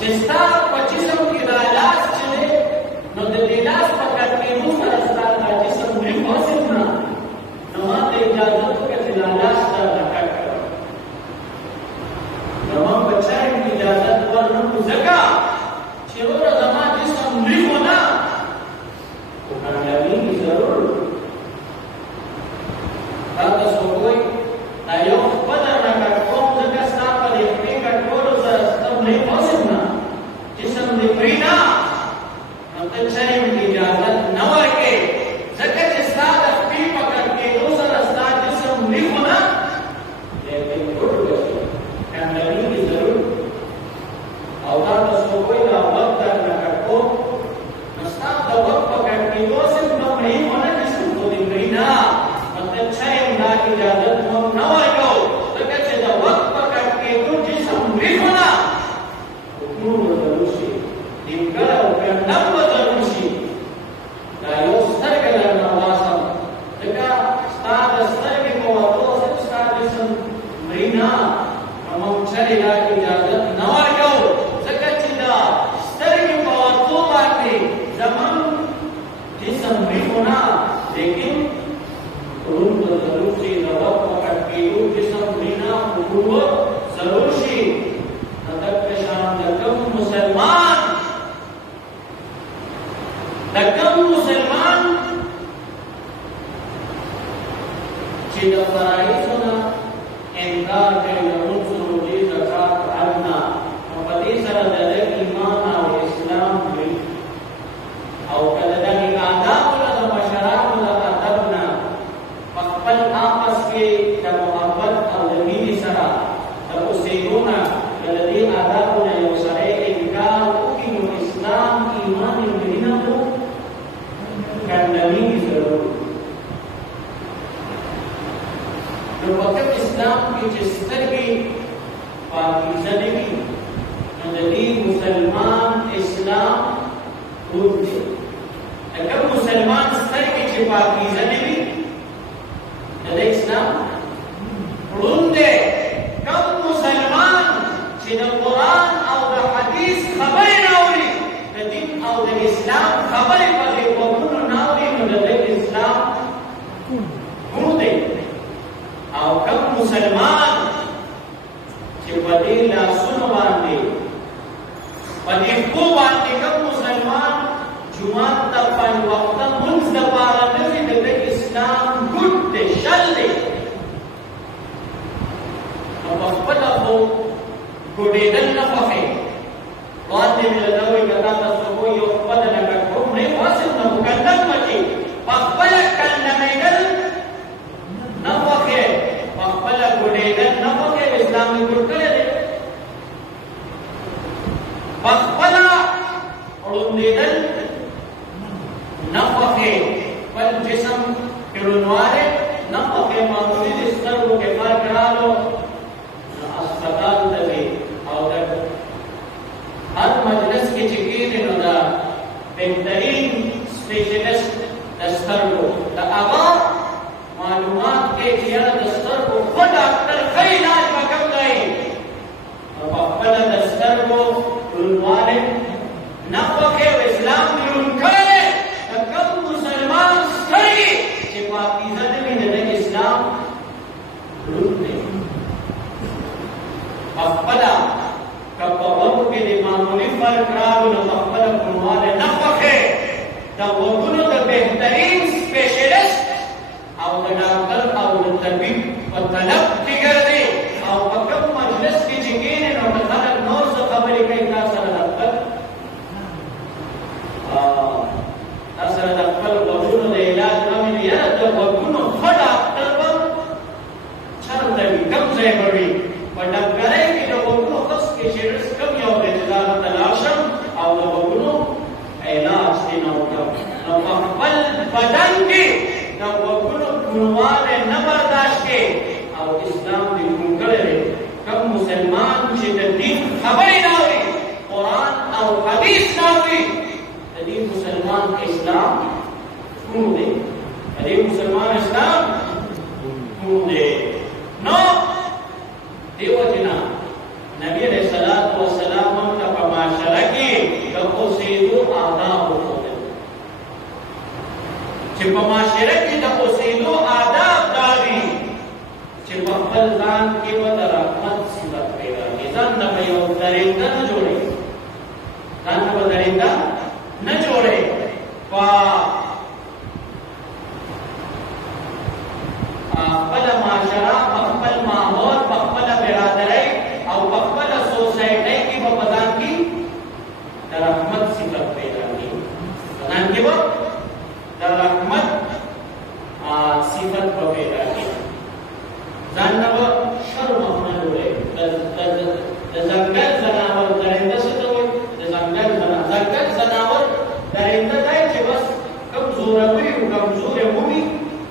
Ci sta qua ci sono che da lasciare non deve lasciare perché non sarà زمان جسم بھی ہونا لیکن روح ضرور سی روح پکڑ کے جسم لینا حکومت ضرور سی ادب شان لکم مسلمان چیز فرائضنا انکار کوي عنصر دي زکات عدنا په دې سره د ایمان او اسلام وي او کله د آداب او مشرعات او ادبنا خپل آپس کې د محبت او د مینې سره د اوسېدونه د دې آدابونه یو سره انکار کوي نو اسلام ایمان مینه کو کندنی ضرور جو وقت اسلام کی جستر کی پاکیزہ نہیں ندی مسلمان اسلام خود دے اگر مسلمان سر کی چھ پاکیزہ نہیں ندی اسلام خود دے کم مسلمان چھ دا قرآن او دا حدیث خبر ناوری ندی او دا اسلام خبر پدے قبول ناوری ندی اسلام خود دے او کم مسلمان چې په دې لاسونو باندې په دې خو باندې کم مسلمان جمعه ته په وخت منځ د پاره نشي د اسلام ګډ دې شل دې او په خپل خو ګډېدل نه پخې باندې ملداوي کدا تاسو کو یو خپل نه کوم نه واسه نو کندل مچي په خپل کندمېدل نه پخې خپل ګډېدل نه پخې اسلامي ګډ کړی دی خپل وړاندېدل نه پخې خپل جسم کړنواره نه پخې معمولي د سترګو کې فرق راغلو اسپتال ته ځي او د هر مجلس کې چې کېږي نو دا بهترین سپیشلیسټ د سترګو د هغه معلومات کے چیئر دستر کو خود ڈاکٹر خی علاج مکم گئی اب اپنا دستر کو علمانے نفقے و اسلام دلون کرے کم مسلمان سری چی پاکیزہ نمی ندن اسلام دلون دے اپنا کب وقت کے دی معمولی فرق راو نفقنا علمانے نفقے دا وقتنو دا بہترین سپیشلسٹ او د ډاکټر او د طبيب په طلب کې ګرځي او په کوم مجلس کې چې کېنه نو د خلک نور څه خبرې کوي تاسو سره ډاکټر تاسو سره د خپل غوږونو د علاج نامې یا د غوږونو ښه ډاکټر به چېرته وي کوم ځای به وي په ډاکټرۍ کې د غوږونو ښه سپېشلیسټ کوم یو دی چې دا ته لاړ شم او د غوږونو علاج دې نه وکړم نو په خپل بدن کې دا وګونو ګنواله نه برداشت کې او اسلام دې ګونګړې کوم مسلمان چې د دین خبرې نه اوري قرآن او حدیث نه اوري د دې مسلمان اسلام کوم دی د دې مسلمان اسلام کوم دی نو دیو جنا نبی علیہ الصلوۃ والسلام ته په معاشره کې د اوسېدو آداب وښودل چې په معاشره کې د اوسېدو آداب دا دي چې په خپل ځان کې به د رحمت صفت پیدا کړي ځان نه به یو درنده نه جوړي ځان نه به درنده نه جوړي په خپل معاشره په خپل ماحول په خپل برادرۍ او په خپل سوسایټۍ کې به په ځان کې د رحمت صفت پیدا کړي ځان کې به د رحمت صفت په پیدا کړي ځان نه به شرم نه جوړي د ځنګل ځناور درنده څه ته وایي د ځنګل ځناور درنده دی چې بس کمزوروي او کمزورې ومي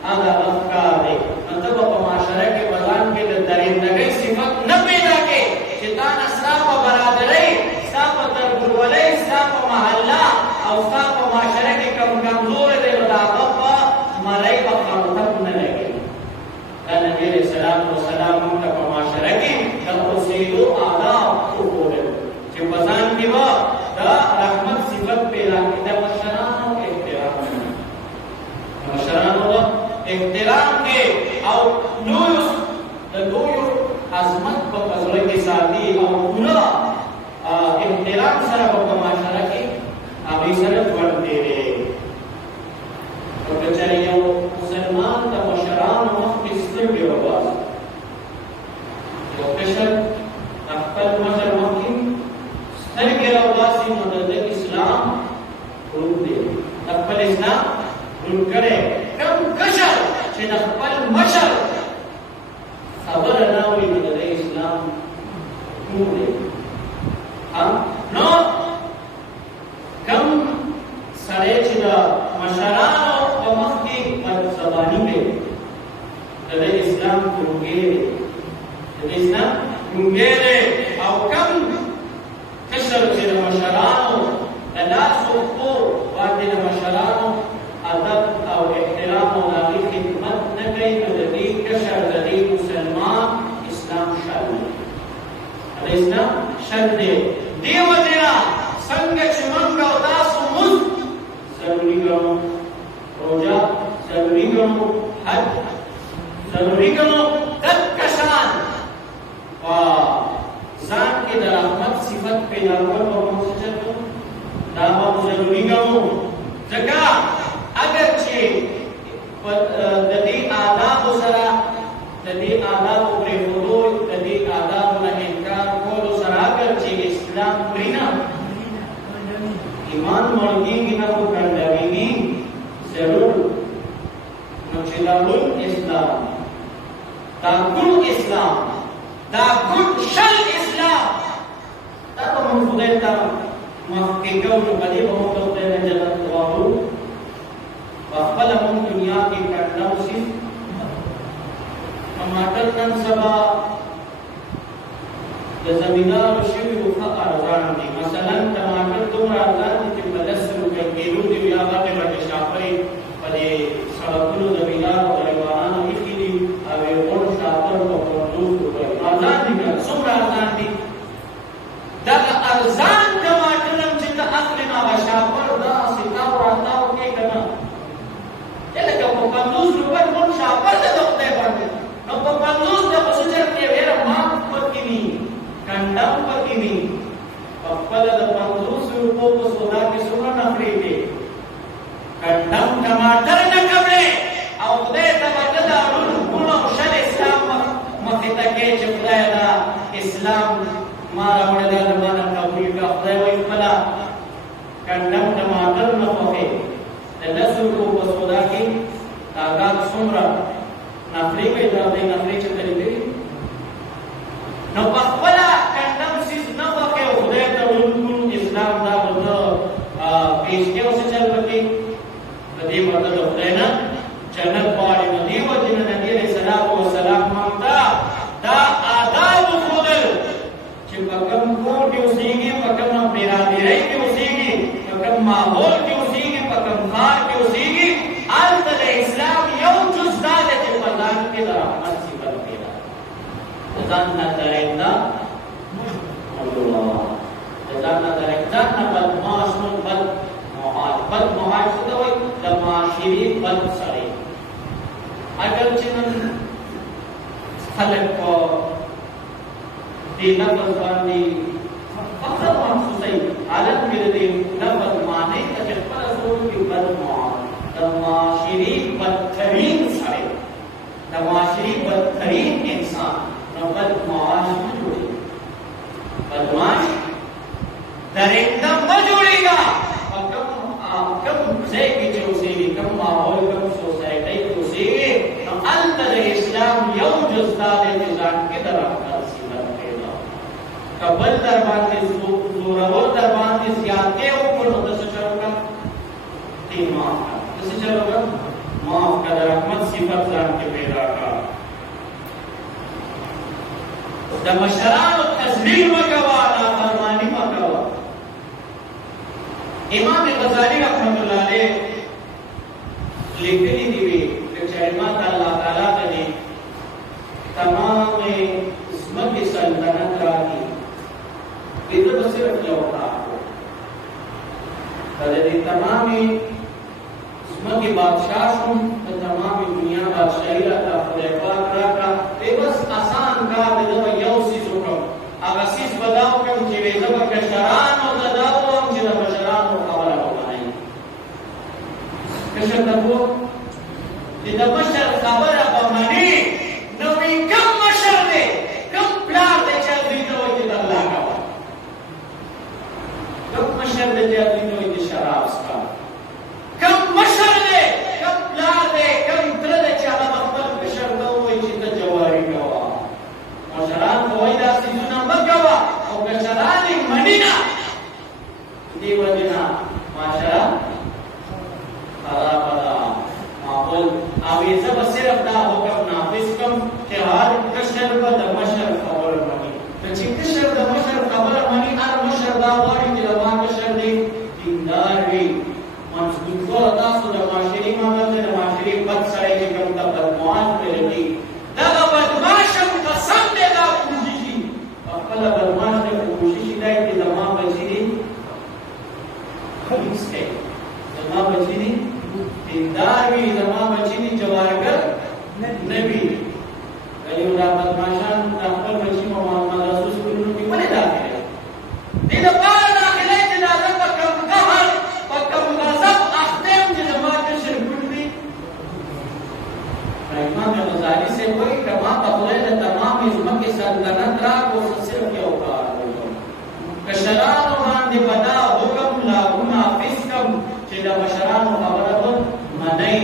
هغه افکار دی نو ته به په معاشره کې په ځان کې د درندګۍ صفت نه پیدا کړې چې تا نه ستا په برادرۍ ستا په تربورولۍ ستا په محله او ستا په معاشره کې کم کمزور دی نو د هغه په مرۍ په خلوتک نه لګي دا نبي علیه السلام موږ ته په معاشره کې د اوسېدو آداب وښودل چې په ځان کې به د رحمت صفت پیدا کړي د مشرانو احترام کے او لویو عظمت په پزړه کې ساتي او پورا احترام سره په معاشره کې هغه سره ژوند کوي. او کچره یو مسلمان د مشرانو مخکې سترګې وباسي، یو کشر خپل مشر مخکې سترګې راوباسي، نو د اسلام ورود دی، خپل اسلام ورود کړي. کوم کشر چې د خپل مشر خبره نه وي نو د اسلام ورود دی. نو کم سړی چې د مشرانو په مخ کې بدزباني کوي د اسلام ګونګی دی، د اسلام ګونګی دی. او کم کشر چې د مشرانو د لاسو پښو باندې د مشرانو ادب او احترام او د هغې خدمت نه کوي، نو د دې کشر د دې مسلمان اسلام شر دی، د اسلام شر دی. دې وجې څنګه چې موږ او تاسو مونځ ضروري ګڼو، روژه ضروري ګڼو، حج ضروري ګڼو، دغه شان په ځان کې د رحمت صفت پیدا کول به موږ څه کوو، دا به ضروري ګڼو. ځکه اگر چې د دې آدابو سره د دې آدابو پرېښودو، د دې آدابو نه انکار کولو سره اگر چې اسلام مري نه ایمان مړ کېږي، نه خو ګنډوي ضرور. نو چې دا ټول اسلام، دا ټول اسلام، دا ټول شل اسلام، دا به موږ خدای ته مخکې کوو، نو په دې به موږ خدای نه جنت غواړو. په خپله موږ دنیا کې کنډم شي. ټماټر نن سبا د زمیندارو شوي وو ښه ارزان دي. مثلا ټماټر دومره ارزان دي چې په 10 روپۍ کیلو دي، یا غټې غټې شاپرې په دې سړکونو زمیندارو غریبانانو ایښي دي، او یې غوړ شاپر په 50 روپۍ ارزان دي. څومره ارزان دي؟ دغه ارزان ټماټر هم چې ته اخلې نو هغه شاپر داسې تاو راتاو کوي که نه، لکه په 50 روپۍ غوړ شاپر ده د خدای باندې، نو په 50 د خو څه چرته یې ویره مات پکې وي، کنډم پکې وي. په خپله د 50 روپو په سودا کې څومره نفرې دي، کنډم ټماټر نه کوې او خدای ته به ته دا ګوڼ او شل اسلام مخې ته کوې چې خدایه دا اسلام ما راوړی دا زما نه قبول کړه. خدای وایي خپله کنډم ټماټر نه خوښې، د 10 روپو په سودا کې هغه څومره نفرې کوي، دا دې نفرې چې ترې کوي. نو په خپله کنډم څیز نه خوښې او خدای ته ورکړو اسلام دا به ته پیش کې او څه چل وکړي، په دې به ته د خدای نه جنت غواړې. نو دې وجې نه نبي علیه السلام وسلام موږ ته دا آداب وښودل چې په کوم کور کې اوسېږي، په کومه برادرۍ کې اوسېږي، په کوم ماحول کې اوسېږي، په کوم ښار کې اوسېږي، هلته د اسلام یو جز دا دی چې په ځان کې د رحمت صفت پیدا ځان نه درېږده الله، ځان نه درېږده، ځان نه بدماش نو بد معاش. بد معاش څه ته وایي؟ د معاشرې بد سړی. اگر چې نن خلک په دې لفظ باندې فخر محسوسوي، حالت کې د دې لفظ معنی ته چې خپله سوچ کې بد معاش، د معاشرې بدترین سړی، د معاشرې بدترین انسان، نو بد معاش نه جوړېږي. بد معاش درېږده مه جوړېږه. په کوم ځای کې چې اوسېږي، کوم ماحول، کوم سوسایټۍ کې اوسېږي، نو هلته د اسلام یو جز دا دی چې ځان کې د رحمت صفت پیدا که بل در باندې زورور در باندې زیاتې وکړو، نو ته څه چل وکړه؟ ته یې معاف کړه. ته څه چل وکړه؟ معاف کړه. د رحمت صفت ځان کې پیدا کړه. د مشرانو تذلیل مه کوه، نافرماني مه کوه. امام غزالی رحمت الله علیه لیکلي دي وي که چېرې ما ته الله تعالی ته دې تمام ځمکې سلطنت راکړي، زه به صرف یو کار کوم، که د دې تمامې زمکی بادشاہ شم تمامی دنیا بادشاہی راتا خدای پاک راکا بس آسان کار دے دو یو سیزو کم اگا سیز بداو کم چی ویزا با کشران و داداو ہم چی دا مشران و خبر ہو بنائی کشر دبو چی دا مشر خبر با منی نوی کم مشر دے کم پلار دے چل دیتا ہوئی چی دا اللہ کا کم مشر دے چل دیتا ہوئی چی شراب سکا کم مشر دے کم پلار دے کم تر دے چالا مخبر کشر دو ہوئی چی دا جواری گوا مشران ہوئی دا سیزونا مگوا او کشرانی منینا دی وجنا معاشرہ خراب دا معقول آویزہ بصرف دا حکم نافذ کم کہ ہر کشر با دا مشر خبر منی چی کشر دا مشر خبر منی ار مشر دا واری دی لما کشر دی دیندار وی منصدور تاسو دا معاشری معاملت دا معاشری بد سڑے چی کم دا بدمعاش پرلی دا بدماشم قسم دے دا کوششی اپلا بدماش دے کوششی دائی دی لما بچیری خلیص ہے لما بچیری دیندار وی لما بچیری جوارگر نبی ولی دا بدماشان دا اپل بچی محمد رسول سکرونو کی ولی داخل ہے دید پار داخل ہے جنازہ پا کم قہر پا کم غضب اختیم جنما کشر کردی امام غزالی سے کوئی کما قبولے دا تمام ازمک سلطنت را کو صرف کیا اوکار کشران و باندی بدا حکم لاغونا فسکم چی دا مشران و خبرتون منائی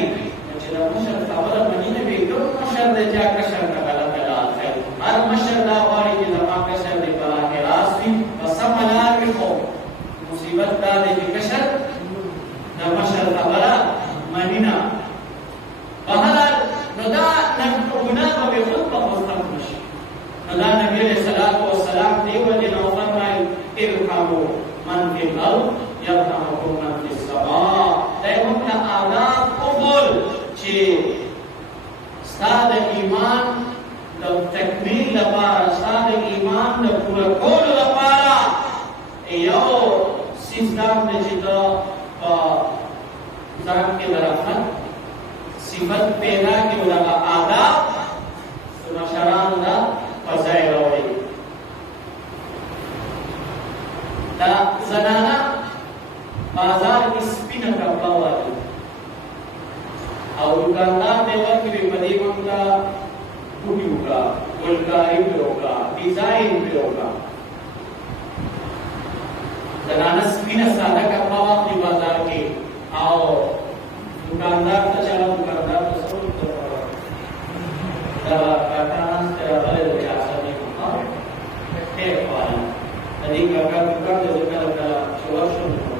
چی دا مشر خبرت منی نبی کم مشر دے جا کشر کا غلط دلال ہے ہر مشر دا واری کی زمان کشر دے براہ راستی و سب ملار بھی خو مصیبت دا دے جی کشر دا مشر خبرت منینا بہرحال ندا نبتغنا و بخود بخوستم نشی ندا نبی علیہ السلام دیو جنو فرمائی ارحمو من فی الارض یرحمکم من فی السماء دیوکنا آداب قبول چی استاد ایمان دا تکمیل لپارا استاد ایمان دا پورا کول لپارا یو سیزدام دے چیتا زرم کے درخت صفت پیدا کی لگا آداب مشران دا فضائل ہوئی دا زنانا بازار کی سپینہ کپڑا والی اور دکاندار دے وقت بھی مدیمم کا بوٹی ہوگا گلکاری پہ ہوگا ڈیزائن پہ ہوگا زنانا سپینہ سادہ کپڑا والی بازار کی آؤ دکاندار تا چلا دکاندار تا سرول تا دا کارکانان تیرا بلے دو جاسا نہیں ہوتا خیر خواہی ندی کارکان دکان دے ذکر اپنا شوار شروع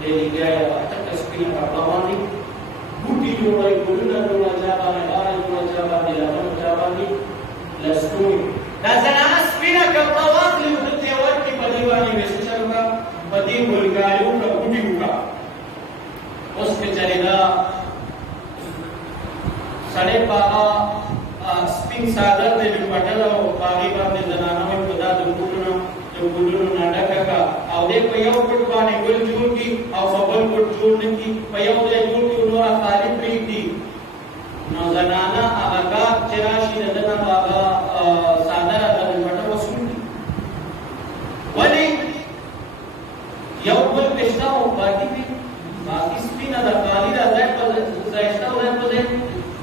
دے لی گیا یا تک سپینہ کپڑاوانی بوٹی جوڑائی گلونا جوڑا جابانی بارا جوڑا جابانی لبن جابانی لسکوی دا زنانا سپینہ کپڑاوانی لیوٹتے وقت کی بدیوانی ویسے چلوگا بدی گلگاریوں کا بوٹی ہوگا اس کے چلیدہ سڑے پاگا سپین سادر دے جو پٹلا و پاگی باندے زنانا میں خدا جو گلونو ناڈکا کا او دے پیو پٹ بانے گل جور کی او فبل پٹ جور نکی پیو دے جور کی انورا خالی پریک دی نو زنانا آگا چراشی ددنا پاگا سادر دے پٹل وصول دی ولی یو گل پشتا ہو باقی بھی باقی سپینہ دا قالی دا زائشتہ ہو رہے پدے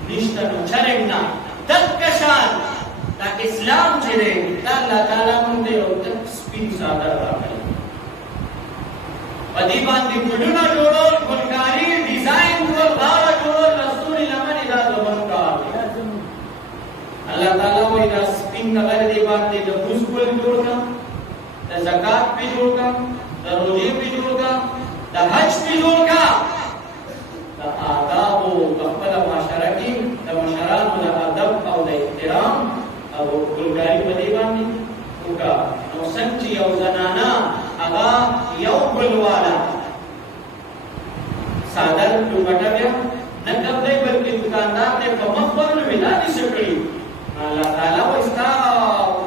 نشتہ نو چرمنا تک کشان دا اسلام چرے دا اللہ تعالیٰ مندے اور تک سپین سادر راکھے پدی باندی گلونا جوڑو گلکاری ڈیزائن جوڑ غارہ جوڑ رسول لمن دا زمان کا اللہ تعالیٰ وہ دا سپین نغیر دی باندی دا بوز گل جوڑ کا دا زکاة پی جوڑ کا دا روجی پی جوڑ کا دا حج پی جوڑ کا دا آداب و بخبل معاشرہ کی دا مشران و دا ادب او دا احترام او گلگاری بدیوانی ہوگا نو سنچی او زنانا اگا یو گلوالا سادر دوپٹا بیا نکب دے بلکہ دکاندار نے مخبر ولادی سکڑی اللہ تعالیٰ و استا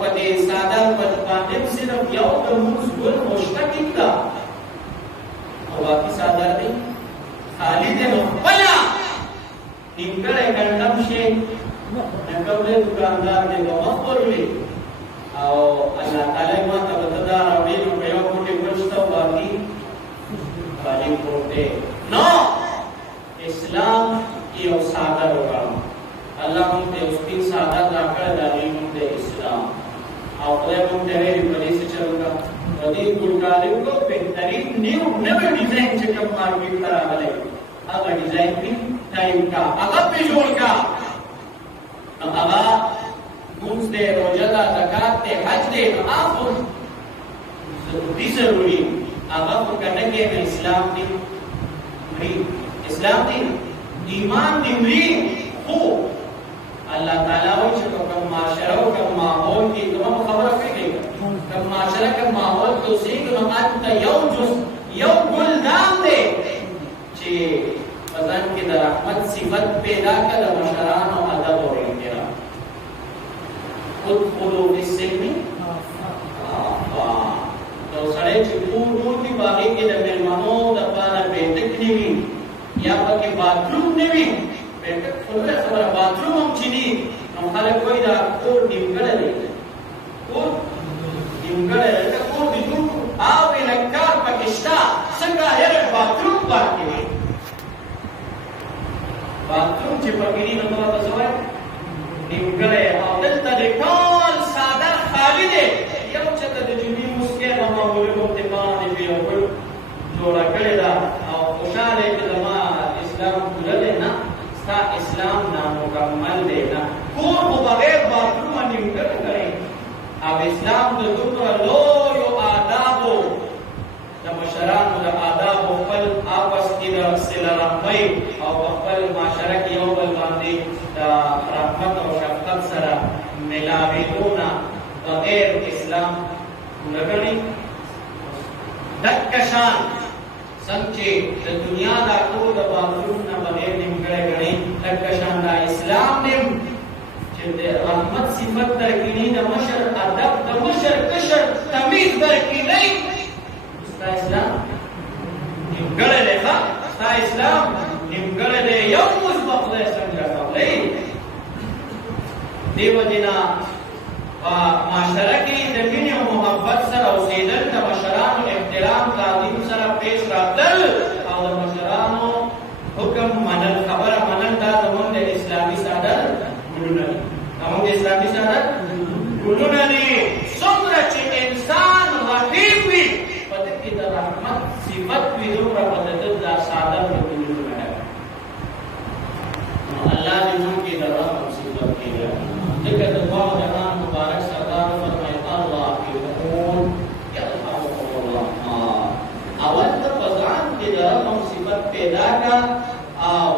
پدے سادر پدے صرف یو دموز گل خوشتا کتا اور باقی سادر دے خالی دے نو بلا نیمګړی کنډم شي نکولې دکاندار دې به مخ ورولي او الله تعالی ما ته به ته دا راوړي نو په یو موټی ګل شته او باقي خالي پروت دی. نو اسلام یو ساده روغام الله موږ ته یو سپین ساده راکړی د هغې نوم دی اسلام او خدای موږ ته ویلي په دې څه چل وکړه په دې ګلګالۍ وکړو بهترین نوی ډیزاین چې کوم مارکېټ ته راغلی هغه ډیزاین پې ټایم کا هغه پې جوړ کا نو هغه مونځ دی روژه ده زکات دی حج دی نو هغه ضروري ضروري هغه خو کنه کې اسلام دی مري اسلام دی ایمان دی مري خو الله تعالی وایي چې کوم معاشره او کوم ماحول کې کوم خبره کوي کوم معاشره کوم ماحول کې اوسېږي نو انت یو ګلدان دی چې بدن کې د رحمت صفت پیدا کړه مشرانو ادب او احترام ادخلوا فی السلم نو سړی چې کور کې باغې کې د مېلمنو دپاره بیټک نه وي یا پکې باتروم نه وي بیٹک خبره باتروم هم چې دي نو خلک وایي دا کور نیمګړی دی کور نیمګړی دی لکه کور دې جوړ کړو او کار پکې شته څنګه هر باتروم پاتې وي باتروم چې پکې دي نو ته څه وایي نیمګړی او دلته د ټول څادر خالي دی یو چېرته د جمعې مسکۍ به معمولي غوندې باندې وي یو بل جوړه کړې ده او خوشحاله یې چې زما اسلام پوره دی نه ستا اسلام نامکمل دی نه کور خو بغیر باترومه نیمګړی کړی او اسلام د دومره لویو آدابو د مشرانو د آدابو خپل آپس کې د صله رحمۍ او په خپل معاشره کې یو بل باندې د رحمت او شفقت سره ملاوېدو نه بغیر اسلام پوره ګڼي دکه شان څنګه چې د دنیا دا ټول د باتروم نه بغیر نیمګړی ګڼي دکه شان دا اسلام نیم چې د رحمت صفت درکړي د مشر ادب د مشر کشر تمیز درکړي ستا اسلام نیمګړی دی ښه ستا اسلام نیمګړی دی یو اوس به خدای څنګه کولی دې وجې نه په معاشره کې د مینې او محبت سره اوسېدل د مشرانو احترام تعظیم سره پیش راتلل او د مشرانو حکم منل خبره منل دا زموږ د اسلامي سعادت ګلونه دي زموږ د اسلامي سعادت ګلونه دي څومره چې انسان رحیم وي په ده کې د رحمت صفت وي دومره په ده دا سعادت د ګلونه ده نو الله دې موږ کې د رحمت صفت کېږي ځکه د دعا جهان مبارک سردار فرمایي الله یقول یرحمکم الله اول ته په ځان کې د رحم صفت پیدا کړه او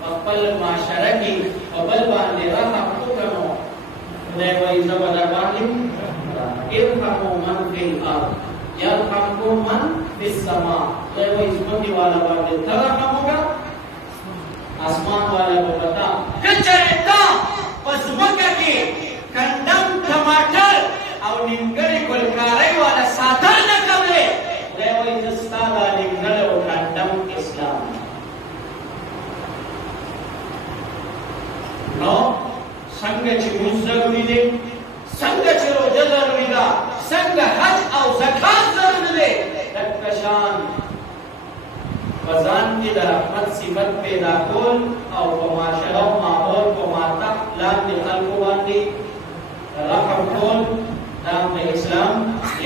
په خپل معاشره کې په بل باندې رحم وکړه نو خدای وایي زه به در باندې ارحموا من فی الارض یرحمکم من فی السماء خدای وایي ځمکې والا باندې ته رحم وکړه اسمان والا به پتا که چېرې ته په ځمکه کې کنډم ټماټر او نیمګړې ګلکارۍ والا ساتل نه کوې خدای وایي زه ستا دا نیمګړی او کنډم اسلام نو څنګه چې مونځ ضروري دی څنګه چې روژه ضروري ده څنګه حج او زکات ضروري دی دغه شان په ځان کې د رحمت صفت پیدا کول او په معاشره او ماحول په ماتح لاندې خلکو باندې رحم کول دا د اسلام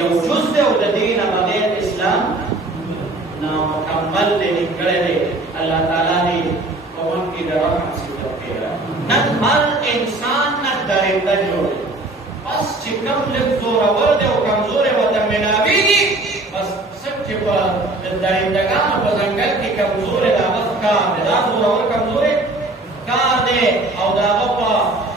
یو جز دی او د دې نه بغیر اسلام نامکمل دی نیمګړی دی الله تعالی دې په موږ کې د رحم صفت پیدا نن هر انسان نه درنده جوړ دی بس چې کوم لږ زورور دی او کمزوری ورته ملاوېږي بس چې په درندګانو په ځنګل کې کمزورې د هغه کار دی دا زورور کمزورې کار دی او د هغه په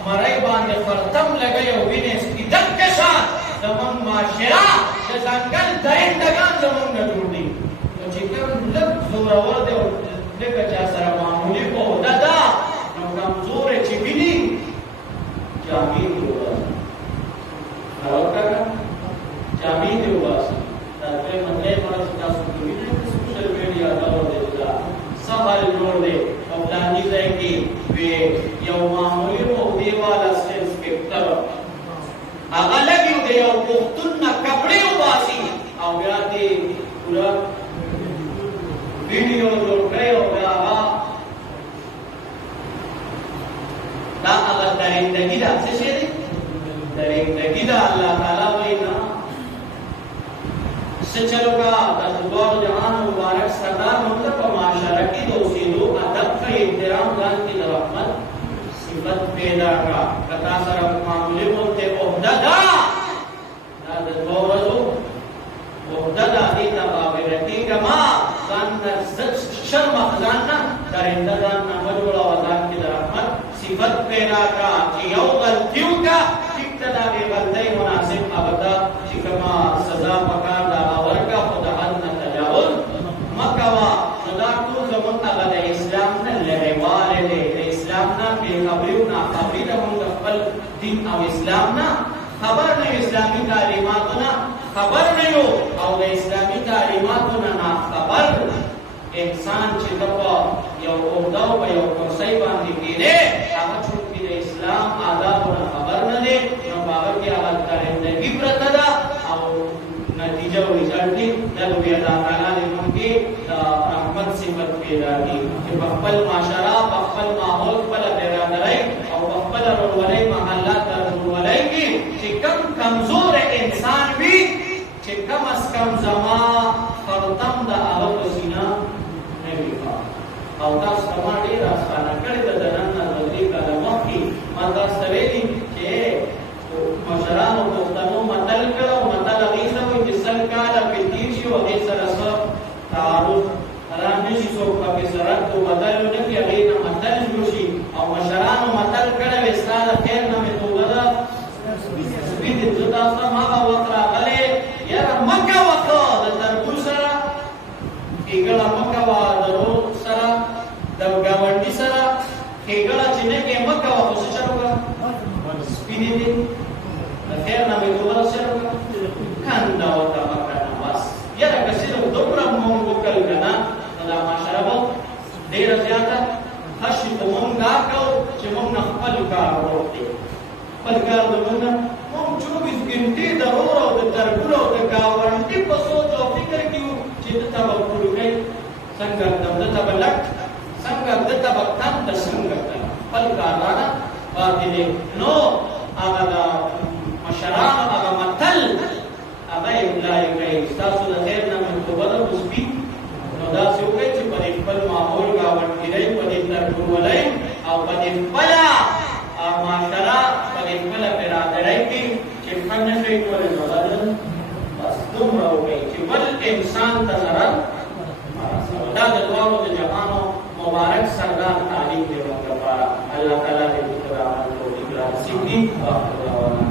مرۍ باندې فرتم لګوي او وینې څښي دغه شان زموږ معاشره د ځنګل درندګان زموږ نه جوړ دي نو چې کوم لږ زورور دی او لږه چا سره معمولي عهده ده نو کمزورې چې ویني جامې دې وباسي جامې دې وباسي سوشل میڈیا دور دے دا سب حال جوڑ دے اور فلانی ځای کې یو معمولی مهدی والا انسپکٹر هغه لګي د یو پښتون نه کپړې وباسي او بیا دې پورا ویډیو جوړ کړی او بیا دا هغه درندګي ده. څه شی دی؟ درندګي ده. الله تعالی وایي نه څه چلو کا د دوه جهان مبارک سردار مطلب په معاشره کې د اوسېدو ادب کا احترام ځان کې د رحمت صفت پیدا کا. کتا سره معاملې مونته عہده ده دا د دوه ورځو عہده ده. دې ته باور کېږما ځان نه شرم ځان نه درنده ځان نه مه جوړوه. ځان کې د رحمت صفت پیدا کا چې یو غلطي وکړه ټیک ته د هغې غلطۍ مناسب ابدا چې کومه سزا پکار ده هغه ورکړه خو د حد نه تجاوز مه کوه. نو دا ټول زموږ هغه د اسلام نه لرېوالی دی. د اسلام نه بېخبري او ناخبري ده. موږ د خپل دین او اسلام نه خبر نه یو. اسلامي تعلیماتو نه خبر نه یو او د اسلامي تعلیماتو نه ناخبر انسان چې ته په یو عہده او په یو کرسۍ باندې کېنې هغه چونکې د اسلام آدابو نه خبر نه دی نو په هغه کې هغه درندګي پرته ده او نتیجه او رزلټ دی. دا به الله تعالی دې موږ کې د رحمت صفت پیدا کړي چې په خپل معاشره په خپل ماحول خپله برادرۍ او په خپله ورورولۍ محلات د ورورولۍ کې چې کم کمزور انسان وي چې کم از کم زما خرطم د هغه په سینه نه وي. او تاسو ته ما ډېره اسانه کړې ده. د نن نه د درې کاله مخکې ما تاسو ته ویلي چې مشرانو پښتنو متل کړه او متل هغې ته وایي چې سل کاله پرې تېر شي او هغې سره څه تعارض را نه شي څوک پکې سرک و بدل ونه کړي هغې نه متل جوړ شي. او مشرانو متل کړی وې ستا د خیر نه مې توبه ده سپي دې زه تاسو ته هغه وخت راغلی یاره مه کوه ښه د تربور سره ښېګړه مه کوه د رور سره د ګاونډي سره ښېګړه چې نه کې مه کوه خو څه چل وکړه سپینې دې د خیر نه مې توبه ده چل وکړه کنده ورته مه کړه. بس یاره که صرف دومره مونږ وکړل که نه نو دا معاشره به ډېره زیاته ښه شي. خو مونږ دا کوو چې مونږ نه خپل کار روغ دی. خپل کار د مونږ نه مونږ 24 ګنټې د رور او د تربور او د ګاونډي په سوچ او فکر کې یو چې ده ته به پړوکی څنګه کړم ده ته به لټ څنګه ده ته به کنده څنګه کړم. خپل کار رانه پاتې دی. نو هغه د مشرانو هغه متل هغه املای کوي ستاسو د خیر نه مې توبه ده خو سپي نو داسې وکړئ چې په دې خپل ماحول ګاونډګرۍ په دې تربورولۍ او په دې خپله معاشره په دې خپله برادرۍ کې چې ښه نه شئ کولی نو بس دومره وکړئ چې بل انسان ته ضرر مه رسوئ. دا د دواړو د جهانو مبارک سردار تعلیم دی موږ لپاره. الله تعالی دې موږ ته د عمل توفیق رانصیب کړي.